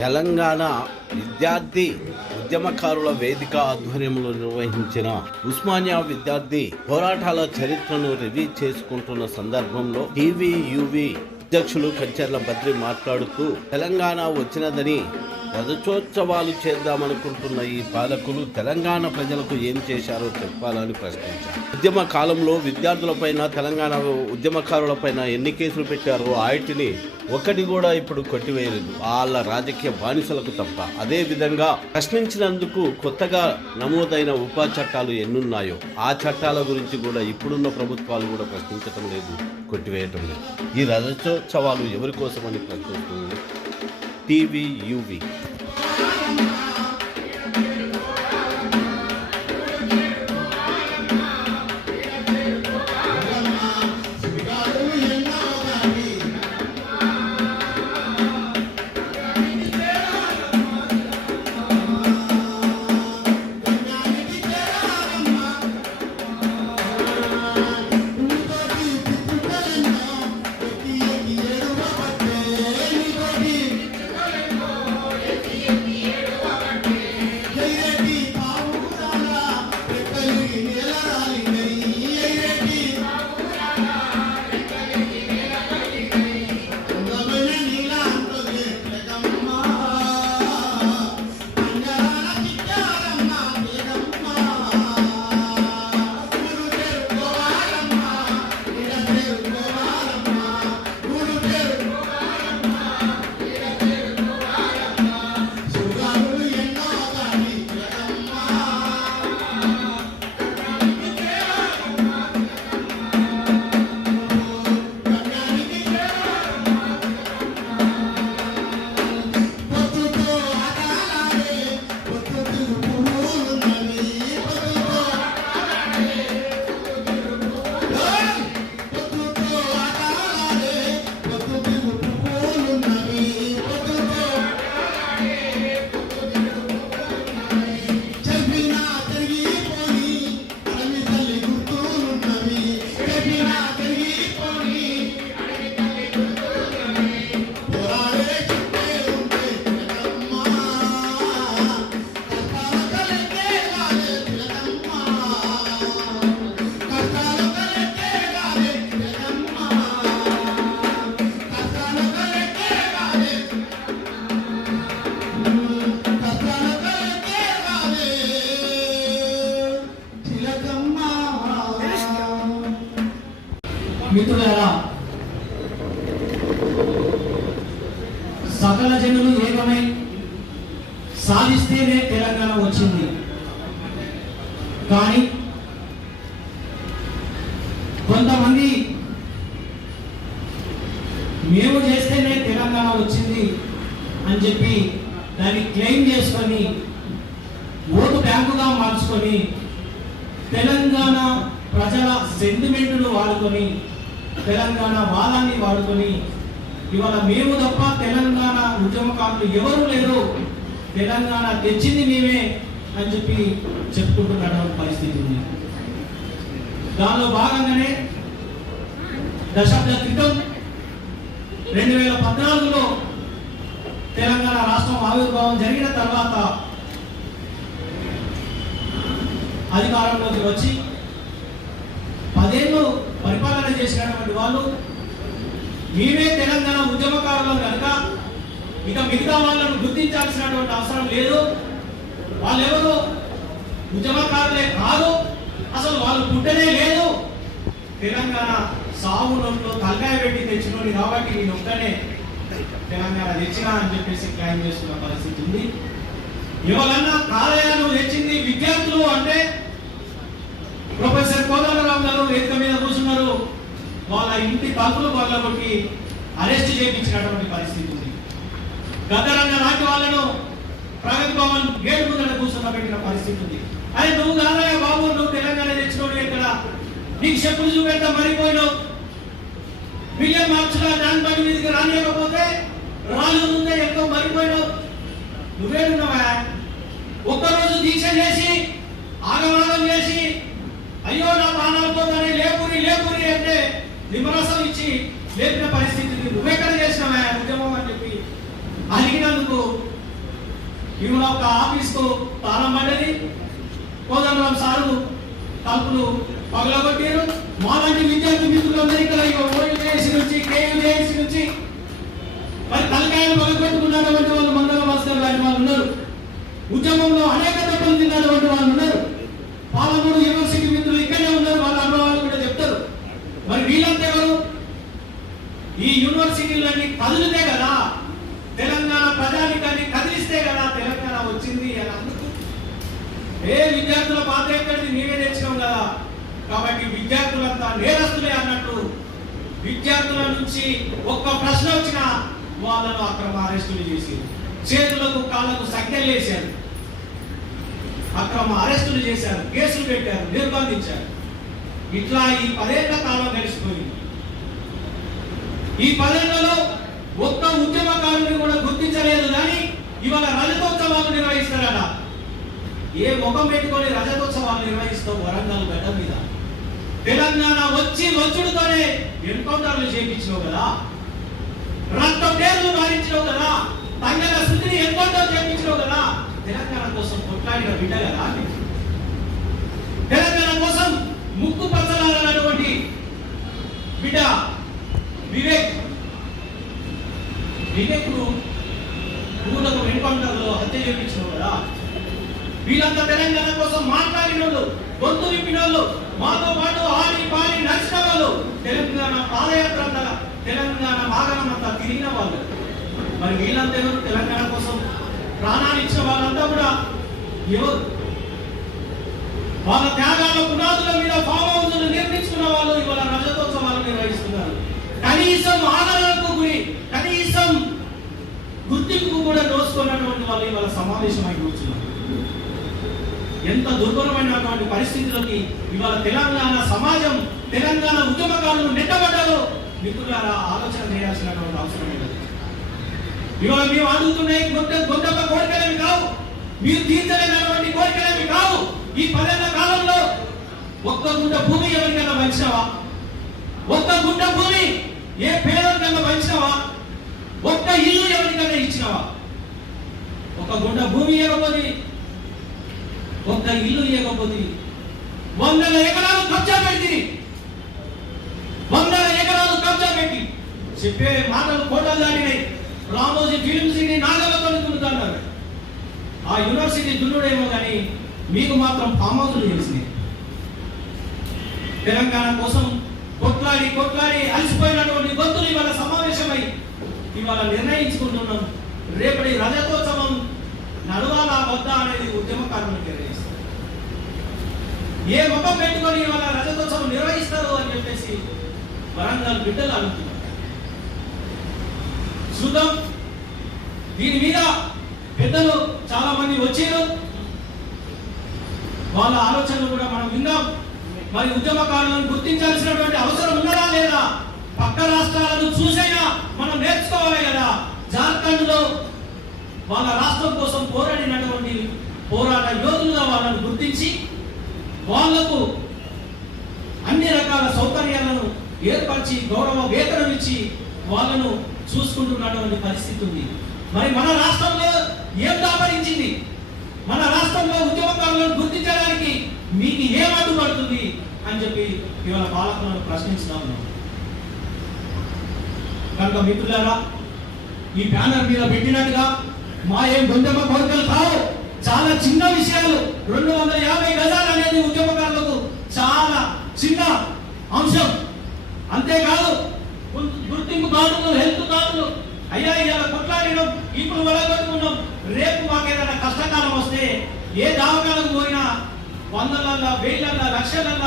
తెలంగాణ విద్యార్థి ఉద్యమకారుల వేదిక ఆధ్వర్యంలో నిర్వహించిన ఉస్మానియా విద్యార్థి పోరాటాల చరిత్రను రివ్యూ చేసుకుంటున్న సందర్భంలో టీవీయూవీ అధ్యక్షులు కంచర్ల బద్రి మాట్లాడుతూ తెలంగాణ వచ్చినదని రజతోత్సవాలు చేద్దామనుకుంటున్న ఈ పాలకులు తెలంగాణ ప్రజలకు ఏం చేశారో చెప్పాలని ప్రశ్నించారు. ఉద్యమ కాలంలో విద్యార్థులపైన తెలంగాణ ఉద్యమకారులపైన ఎన్ని కేసులు పెట్టారో వాటిని ఒకటి కూడా ఇప్పుడు కొట్టివేయలేదు, వాళ్ళ రాజకీయ బానిసలకు తప్ప. అదే విధంగా ప్రశ్నించినందుకు కొత్తగా నమోదైన ఉపా చట్టాలు ఎన్నున్నాయో ఆ చట్టాల గురించి కూడా ఇప్పుడున్న ప్రభుత్వాలు కూడా ప్రశ్నించటం లేదు, కొట్టివేయటం లేదు. ఈ రజతోత్సవాలు ఎవరి కోసమని ప్రశ్నిస్తుంది టీవీయూవీ. మిత్రులారా, సకల జనులు ఏకమై సాధిస్తేనే తెలంగాణ వచ్చింది. కానీ కొంతమంది మేము చేస్తేనే తెలంగాణ వచ్చింది అని చెప్పి దాన్ని క్లెయిమ్ చేసుకొని ఓటు బ్యాంకుగా మార్చుకొని తెలంగాణ ప్రజల సెంటిమెంటులు వాడుకొని తెలంగాణ వాదాన్ని వాడుకొని ఇవాళ మేము తప్ప తెలంగాణ ఉద్యమకారులు ఎవరు లేరు, తెలంగాణ తెచ్చింది మేమే అని చెప్పి చెప్పుకుంటున్న పరిస్థితి ఉంది. దానిలో భాగంగానే దశాబ్ద క్రితం 2014లో తెలంగాణ రాష్ట్రం ఆవిర్భావం జరిగిన తర్వాత అధికారంలోకి వచ్చి 10 ఏళ్ళు పరిపాలన చేసినటువంటి వాళ్ళు మేమే తెలంగాణ ఉద్యమకారులు కనుక ఇక మిగతా వాళ్ళను గుర్తించాల్సినటువంటి అవసరం లేదు, వాళ్ళెవరు ఉద్యమకారులే కాదు, అసలు వాళ్ళు పుట్టనే లేదు, తెలంగాణ సాగు నోట్లో తలకాయ పెట్టి తెచ్చినోని కాబట్టి నేను ఒక్కనే తెలంగాణ తెచ్చినా అని చెప్పేసి క్లైమ్ చేస్తున్న పరిస్థితి ఉంది. ఎవరన్నా కాలేయాలు తెచ్చింది విద్యార్థులు అంటే ప్రొఫెసర్ కోదండరామ్ గారు వేదిక మీద కూర్చున్నారు, వాళ్ళ ఇంటి తలుపులు వాళ్ళకి అరెస్ట్ చేయించినటువంటి పరిస్థితి ఉంది. గద్దరంగా నాటి వాళ్ళను ప్రగతి భవన్ గేట్ ముందర కూర్చున్న పెట్టిన పరిస్థితి ఉంది. అరే నువ్వు కాదయ్యా బాబు, నువ్వు తెలంగాణ తెచ్చినోడు ఇక్కడ, నీకు చెప్పులు చూపెడతా మరిపోయినావు, బియ్యం మార్చుగా దాని పని మీదకి రానియకపోతే రాళ్ళు ముందే ఎంతో మరిపోయినావు, నువ్వేడున్నావా? ఒక్కరోజు దీక్ష చేసి ఆగమాగం చేసి అయ్యో నా ప్రాణాలు పోతానే లేపురి అంటే నిమ్మరసం ఇచ్చి లేపిన పరిస్థితిని నువ్వెక్కడ చేసినావా ఉద్యమం అని చెప్పి అడిగినందుకు ఇవాళ ఒక ఆఫీస్కు తాళం పడ్డది. కోదండరాం సారు తలుపులు పగలగొట్టారు. మాలాంటి విద్యార్థి మిత్రులందరూ ఇక్కడ ఓఎల్ఏసి నుంచి కేయుఏసి నుంచి మరి తలకాయలు పగలగొట్టుకున్నటువంటి వాళ్ళు మండల భాస్కర్ లాంటి వాళ్ళు ఉన్నారు. ఉద్యమంలో అనేక దెబ్బలు తిన్నటువంటి వాళ్ళు ఉన్నారు. పాలమూరు యూనివర్సిటీ మిత్రులు ఇక్కడే ఉన్నారు. వాళ్ళ అనుభవాలు కూడా చెప్తారు. మరి వీళ్ళంతా ఎవరు? ఈ యూనివర్సిటీలన్నీ కదిలితే కదా తెలంగాణ ప్రజానికాన్ని కదిలిస్తే కదా తెలంగాణ వచ్చింది అని అందుకు విద్యార్థుల పాత్ర ఎక్కడిది నీవే తెచ్చినాం కదా. కాబట్టి విద్యార్థులంతా నేరస్తులే అన్నట్టు విద్యార్థుల నుంచి ఒక్క ప్రశ్న వచ్చినా వాళ్ళను అక్రమ అరెస్టులు చేసి చేతులకు కాళ్ళకు సంఖ్యలు వేశారు, అక్రమ అరెస్టులు చేశారు, కేసులు పెట్టారు, నిర్బంధించారు. ఇట్లా ఈ 10 ఏళ్ల కాలం గడిచిపోయింది. ఈ 10 ఏళ్లలో ఒక్క ఉద్యమకారుని కూడా గుర్తించలేదు. కానీ ఇవాళ రజతోత్సవాలు నిర్వహిస్తారట. ఏ ముఖం పెట్టుకొని రజతోత్సవాలు నిర్వహిస్తాం? వరంగల్ గడ్డ మీద తెలంగాణ వచ్చుడుతోనే ఎన్కౌంటర్లు చేయించినావు కదా, రక్త పేర్లు మారించినావు కదా, తంగల శృతిని ఎన్కౌంటర్ చేయించినావు కదా. తెలంగాణ కోసం కొట్లాడిన బిడ్డ కదా. తెలంగాణ కోసం ముక్కు పచ్చలాలన్నటువంటి బిడ్డ వివేక్ పూలకు ఎన్కౌంటర్లో హత్య చేయించినావు కదా. వీళ్ళంతా తెలంగాణ కోసం మాట్లాడిన వాళ్ళు, గొంతు విప్పిన వాళ్ళు, మాతో పాటు ఆడి పాడి నడిచిన వాళ్ళు, తెలంగాణ పాదయాత్ర తెలంగాణ భాగమంతా తిరిగిన వాళ్ళు. మరి వీళ్ళంతా ఎవరు? తెలంగాణ కోసం ప్రాణాలు ఇచ్చిన వాళ్ళంతా కూడా ఎవరు? వాళ్ళ త్యాగాల పునాదుల మీద ఫామ్ హౌస్లు నిర్మించుకున్న వాళ్ళు ఇవాళ రజతోత్సవాలు నిర్వహిస్తున్నారు. కనీసం ఆదరణకు గురి, కనీసం గుర్తింపు కూడా దోచుకున్నటువంటి వాళ్ళు ఇవాళ సమావేశమై కూర్చున్నారు. ఎంత దుర్భరమైనటువంటి పరిస్థితులకి ఇవాళ తెలంగాణ సమాజం, తెలంగాణ ఉద్యమకారులు నెట్టబడ్డారో మిత్రులారా ఆలోచన చేయాల్సినటువంటి అవసరం లేదు. ఇవాళ మేము అడుగుతున్నాయి గొప్ప కోరికలేమి కావు, మీరు తీర్చలేనటువంటి కోరికలేమి కావు. ఈ 10 ఏళ్ల కాలంలో ఒక్క గుంట భూమి ఎవరికైనా పంచినావా? ఒక్క గుంట భూమి ఏ పేదరికైనా పంచినావా? ఒక్క ఇల్లు ఎవరికైనా ఇచ్చినావా? ఒక గుంట భూమి ఇవ్వకపోతే, ఒక్క ఇల్లు ఇవ్వకపోతే 100 ఎకరాలు కబ్జా పెట్టి, 100 ఎకరాలు కబ్జా పెట్టి చెప్పే మాటలు కోటలు దాటినాయి. రామోజీ ఫిల్మ్ సిటీ నాగలతో దున్నుతున్నారు. ఆ యూనివర్సిటీ దున్నుడేమో కానీ మీకు మాత్రం ఫామ్ హౌస్లు తెలిసినాయి. తెలంగాణ కోసం కొట్లాడి అలసిపోయినటువంటి గొంతులు ఇవాళ సమావేశమై ఇవాళ నిర్ణయించుకుంటున్నాం. రేపటి రజతోత్సవం నడవాలా వద్దా అనేది ఉద్యమకారులు నిర్ణయిస్తారు. ఏ ముఖం పెట్టుకొని ఇవాళ రజతోత్సవం నిర్వహిస్తారు అని చెప్పేసి వరంగల్ బిడ్డలు అనుకుంటున్నారు. చూద్దాం. దీని మీద పెద్దలు చాలా మంది వచ్చారు, వాళ్ళ ఆలోచనలు కూడా మనం విన్నాం. మరి ఉద్యమకారులను గుర్తించాల్సినటువంటి అవసరం ఉన్నదా లేదా? పక్క రాష్ట్రాలను చూసైనా మనం నేర్చుకోవాలి కదా. జార్ఖండ్ లో వాళ్ళ రాష్ట్రం కోసం పోరాడినటువంటి పోరాట యోధులుగా వాళ్ళను గుర్తించి వాళ్లకు అన్ని రకాల సౌకర్యాలను ఏర్పరిచి గౌరవ వేతనం ఇచ్చి వాళ్ళను చూసుకుంటున్నటువంటి పరిస్థితి ఉంది. మరి మన రాష్ట్రంలో ఏం దాపరించింది? మన రాష్ట్రంలో ఉద్యమకారులను గుర్తించడానికి మీకు ఏం అడ్డుపడుతుంది అని చెప్పి ఇవాళ పాలకులను ప్రశ్నిస్తా ఉన్నాం. కనుక మిత్రులారా, ఈ బ్యానర్ మీద పెట్టినట్టుగా మా ఏం ఉద్యమ కోరికలు కావు, చాలా చిన్న విషయాలు. 250 గజాలు అనేది ఉద్యమకారులకు చాలా చిన్న అంశం. అంతేకాదు గుర్తింపు కార్డులు, హెల్త్ కార్డులు, అయ్యా ఇలా కొట్లాడినాం, ఇప్పుడు వలగొట్టుకున్నాం, రేపు మాకేదైనా కష్టకాలం వస్తే ఏ దవాఖానకు పోయినా 100ల 1000ల లక్షలల్ల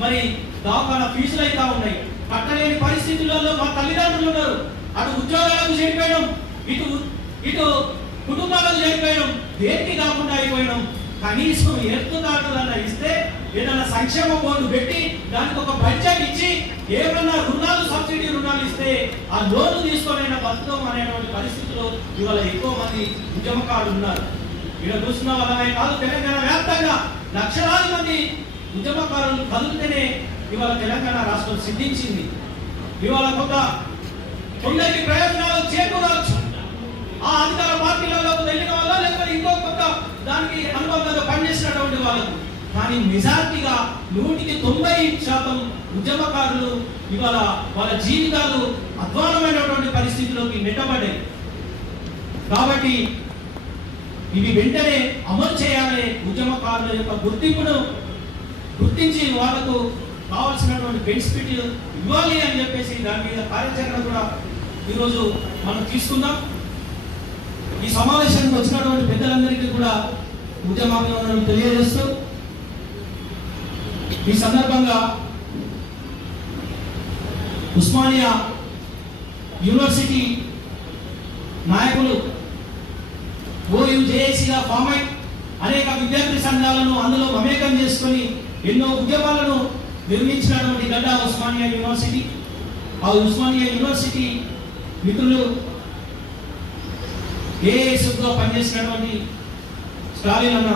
మరి దవాఖాన ఫీజులు అయితే ఉన్నాయి. కట్టలేని పరిస్థితులలో మా తల్లిదండ్రులు ఉన్నారు. అటు ఉద్యోగాలకు చెడిపోయినాం, ఇటు కుటుంబాలకు చెడిపోయినాం, దేనికి కాకుండా అయిపోయినాం. కనీసం హెల్త్ కార్డులన్నా ఇస్తే, ఏదైనా సంక్షేమ బోర్డు పెట్టి దానికి ఒక బడ్జెట్ ఇచ్చి ఏమన్నా రుణాలు, సబ్సిడీ రుణాలు ఇస్తే ఆ లోన్లు తీసుకొనైనా బతుకం అనేటువంటి పరిస్థితుల్లో ఇవాళ ఎక్కువ మంది ఉద్యమకారులు ఉన్నారు. ఇక్కడ చూస్తున్న వాళ్ళమే కాదు, తెలంగాణ వ్యాప్తంగా లక్షలాది మంది ఉద్యమకారులు కదిలితేనే ఇవాళ తెలంగాణ రాష్ట్రం సిద్ధించింది. ఇవాళ కొందరికి ప్రయోజనాలు చేకూరవచ్చు. ఆ అధికార పార్టీలలో వెళ్ళిన వాళ్ళ లేకపోతే ఇంకో కొత్త దానికి అనుబంధంగా పనిచేసినటువంటి వాళ్ళకు. కానీ మెజార్టీగా 100% ఉద్యమకారులు ఇవాళ వాళ్ళ జీవితాలు అధ్వానమైనటువంటి పరిస్థితిలోకి నెట్టబడ్డాయి. కాబట్టి ఇవి వెంటనే అమలు చేయాలి. ఉద్యమకారుల యొక్క గుర్తింపును గుర్తించి వాళ్ళకు కావాల్సినటువంటి బెనిఫిట్ ఇవ్వాలి అని చెప్పేసి దాని మీద కార్యాచరణ కూడా ఈరోజు మనం తీసుకుందాం. ఈ సమావేశానికి వచ్చినటువంటి పెద్దలందరికీ కూడా ఉద్యమాలను తెలియజేస్తూ ఈ సందర్భంగా ఉస్మానియా యూనివర్సిటీ నాయకులు OUJACగా ఫామ్ అయి అనేక విద్యార్థి సంఘాలను అందులో మమేకం చేసుకొని ఎన్నో ఉద్యమాలను నిర్మించినటువంటి గడ్డ ఉస్మానియా యూనివర్సిటీ. ఆ ఉస్మానియా యూనివర్సిటీ మిత్రులు ఏఎస్గా పనిచేసినటువంటి స్టాలిన్ అన్న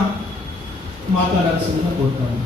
మాట్లాడాల్సిందిగా కోరుతాను.